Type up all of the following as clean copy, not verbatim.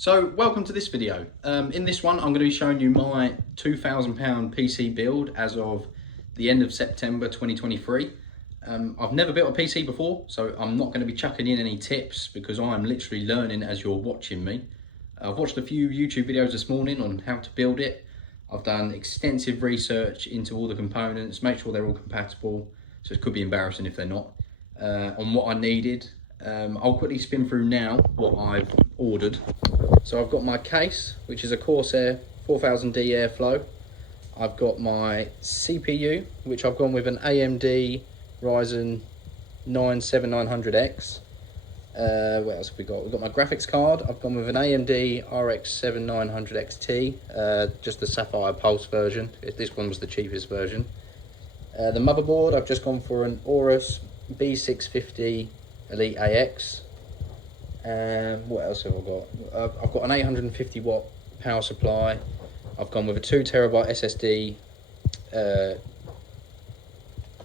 So welcome to this video. In this one I'm going to be showing you my £2,000 PC build as of the end of September 2023. I've never built a PC before, so I'm not going to be chucking in any tips because I'm literally learning as you're watching me. I've watched a few YouTube videos this morning on how to build it. I've done extensive research into all the components, make sure they're all compatible, so it could be embarrassing if they're not, on what I needed. I'll quickly spin through now what I've ordered. So I've got my case, which is a Corsair 4000D Airflow. I've got my CPU, which I've gone with an AMD Ryzen 9 7900X. What else have we got? We've got my graphics card. I've gone with an AMD RX 7900 XT, just the Sapphire Pulse version. This one was the cheapest version. The motherboard, I've just gone for an Aorus B650 Elite AX. What else have I got? I've got an 850 watt power supply. I've gone with a 2 terabyte SSD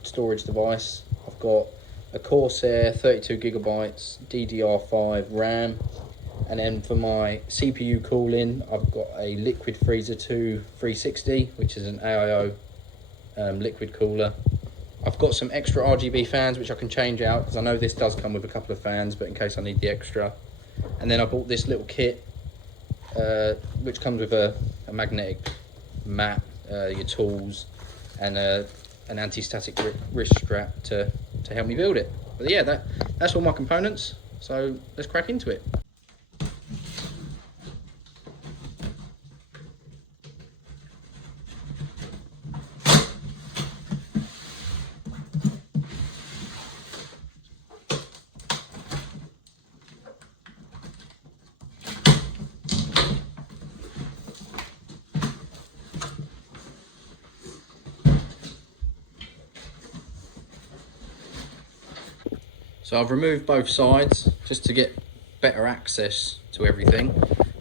storage device. I've got a Corsair 32 gigabytes DDR5 RAM, and then for my CPU cooling I've got a Liquid Freezer 2 360, which is an AIO liquid cooler. I've got some extra RGB fans which I can change out because I know this does come with a couple of fans, but in case I need the extra. And then I bought this little kit which comes with a magnetic mat, your tools, and an anti-static wrist strap to help me build it. But yeah, that's all my components, so let's crack into it. So I've removed both sides just to get better access to everything.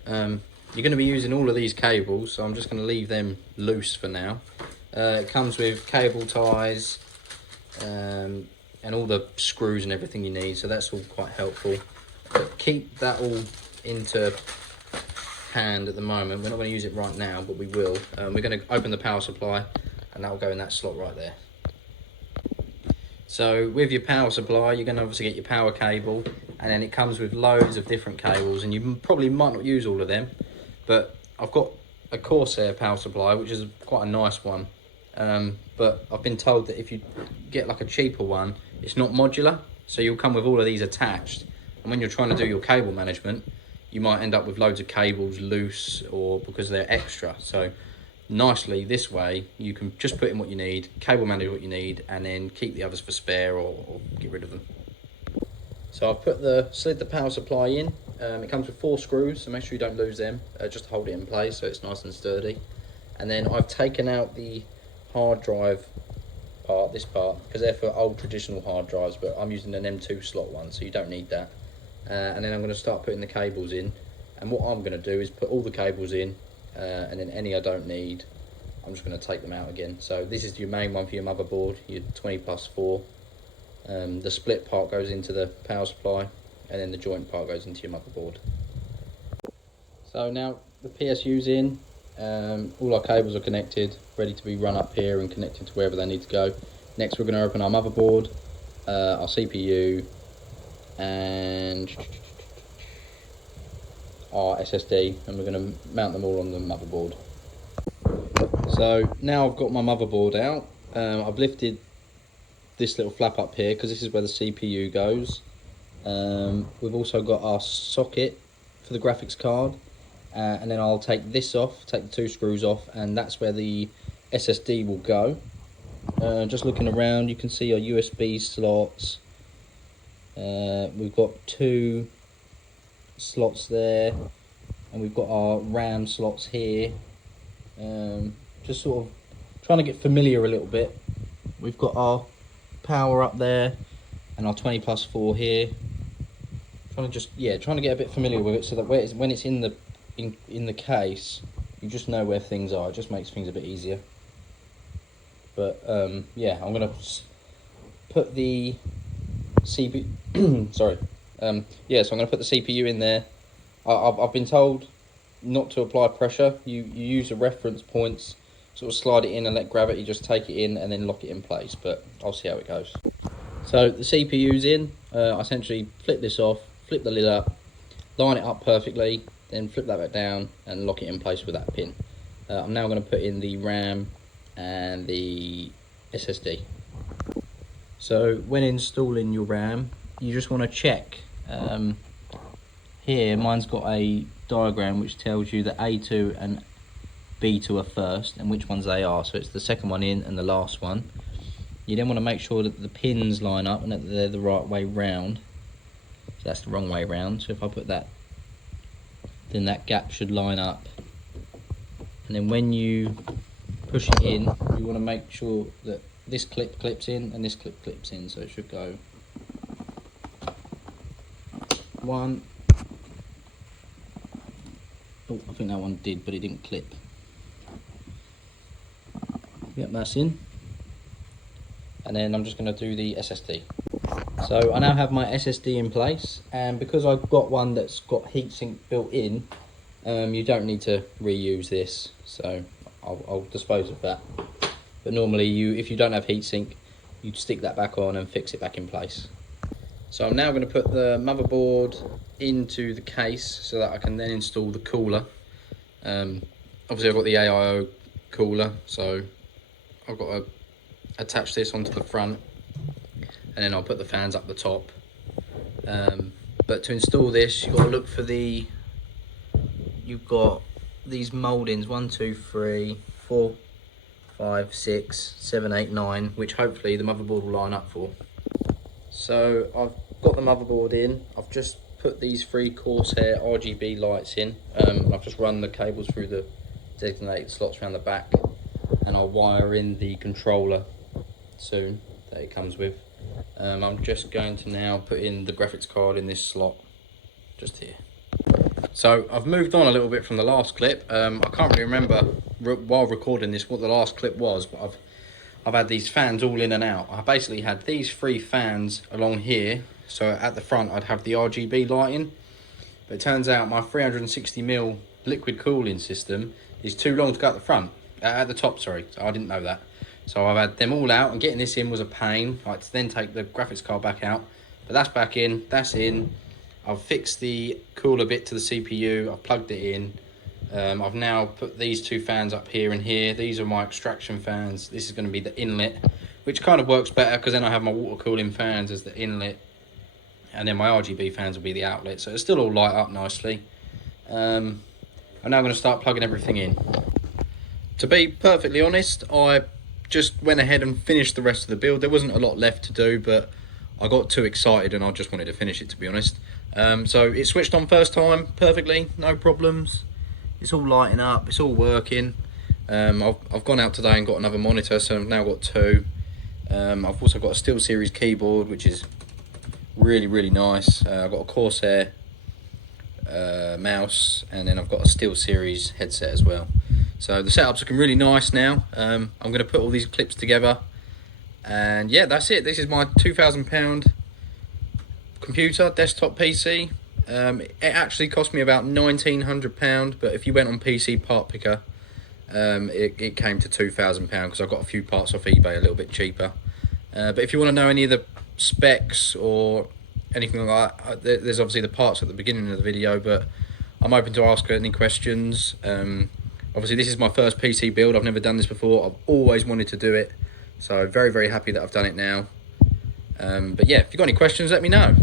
You're going to be using all of these cables, so I'm just going to leave them loose for now. It comes with cable ties and all the screws and everything you need, so that's all quite helpful. But keep that all into hand at the moment. We're not going to use it right now, but we will. We're going to open the power supply and that will go in that slot right there. So with your power supply, you're going to obviously get your power cable, and then it comes with loads of different cables, and you probably might not use all of them, but I've got a Corsair power supply, which is quite a nice one, but I've been told that if you get like a cheaper one, it's not modular, so you'll come with all of these attached, and when you're trying to do your cable management, you might end up with loads of cables loose, or because they're extra. So nicely this way you can just put in what you need, cable manage what you need, and then keep the others for spare or get rid of them. So I've slid the power supply in. It comes with 4 screws, so make sure you don't lose them, just to hold it in place so it's nice and sturdy. And then I've taken out the hard drive part, this part, because they're for old traditional hard drives, but I'm using an M2 slot one, so you don't need that. And then I'm going to start putting the cables in, and what I'm going to do is put all the cables in, and then any I don't need, I'm just going to take them out again. So this is your main one for your motherboard, your 20+4. The split part goes into the power supply, and then the joint part goes into your motherboard. So now the PSU's in, all our cables are connected, ready to be run up here and connected to wherever they need to go. Next we're going to open our motherboard, our CPU, and our SSD, and we're going to mount them all on the motherboard. So now I've got my motherboard out. I've lifted this little flap up here because this is where the CPU goes. We've also got our socket for the graphics card, and then I'll take this off, take the 2 screws off, and that's where the SSD will go. Just looking around, you can see our USB slots. We've got 2 slots there, and we've got our RAM slots here. Just sort of trying to get familiar a little bit. We've got our power up there and our 20+4 here. Trying to get a bit familiar with it so that when it's in the case, you just know where things are. It just makes things a bit easier. But yeah, I'm gonna put the CPU. Sorry. So I'm going to put the CPU in there, I've been told not to apply pressure. You use the reference points, sort of slide it in and let gravity just take it in and then lock it in place, but I'll see how it goes. So the CPU's in. I essentially flip this off, flip the lid up, line it up perfectly, then flip that back down and lock it in place with that pin. I'm now going to put in the RAM and the SSD. So when installing your RAM, you just want to check. Here mine's got a diagram which tells you that A2 and B2 are first and which ones they are. So it's the second one in and the last one. You then want to make sure that the pins line up and that they're the right way round. So that's the wrong way round. So if I put that, then that gap should line up. And then when you push it in, you want to make sure that this clip clips in and this clip clips in. So it should go 1. Oh, I think that one did, but it didn't clip. Yep, that's in. And then I'm just going to do the SSD. So I now have my SSD in place, and because I've got one that's got heatsink built in, you don't need to reuse this, so I'll dispose of that. But normally if you don't have heatsink, you'd stick that back on and fix it back in place. So I'm now going to put the motherboard into the case so that I can then install the cooler. Obviously I've got the AIO cooler, so I've got to attach this onto the front and then I'll put the fans up the top. But to install this, you've got to look for you've got these mouldings 1, 2, 3, 4, 5, 6, 7, 8, 9, which hopefully the motherboard will line up for. So I've got the motherboard in. I've just put these 3 Corsair RGB lights in. I've just run the cables through the designated slots around the back, and I'll wire in the controller soon that it comes with. I'm just going to now put in the graphics card in this slot just here. So I've moved on a little bit from the last clip. I can't really remember while recording this what the last clip was, but I've had these fans all in and out. I basically had these 3 fans along here, so at the front I'd have the RGB lighting, but it turns out my 360mm liquid cooling system is too long to go at the front, at the top, sorry, so I didn't know that. So I've had them all out, and getting this in was a pain. I had to then take the graphics card back out, but that's back in, that's in. I've fixed the cooler bit to the CPU, I've plugged it in. I've now put these 2 fans up here and here. These are my extraction fans. This is going to be the inlet, which kind of works better because then I have my water cooling fans as the inlet, and then my RGB fans will be the outlet. So it'll still all light up nicely. I'm now going to start plugging everything in. To be perfectly honest, I just went ahead and finished the rest of the build. There wasn't a lot left to do, but I got too excited and I just wanted to finish it, to be honest. So it switched on first time perfectly, no problems. It's all lighting up, it's all working. I've gone out today and got another monitor, so I've now got 2. I've also got a SteelSeries keyboard, which is really, really nice. I've got a Corsair mouse, and then I've got a SteelSeries headset as well. So the setup's looking really nice now. I'm going to put all these clips together, and yeah, that's it. This is my £2,000 computer, desktop PC. It actually cost me about £1,900, but if you went on PC Part Picker, it came to £2,000 because I got a few parts off eBay a little bit cheaper. But if you want to know any of the specs or anything like that, there's obviously the parts at the beginning of the video, but I'm open to ask any questions. Obviously this is my first PC build. I've never done this before. I've always wanted to do it, so very, very happy that I've done it now. But yeah, if you've got any questions, let me know.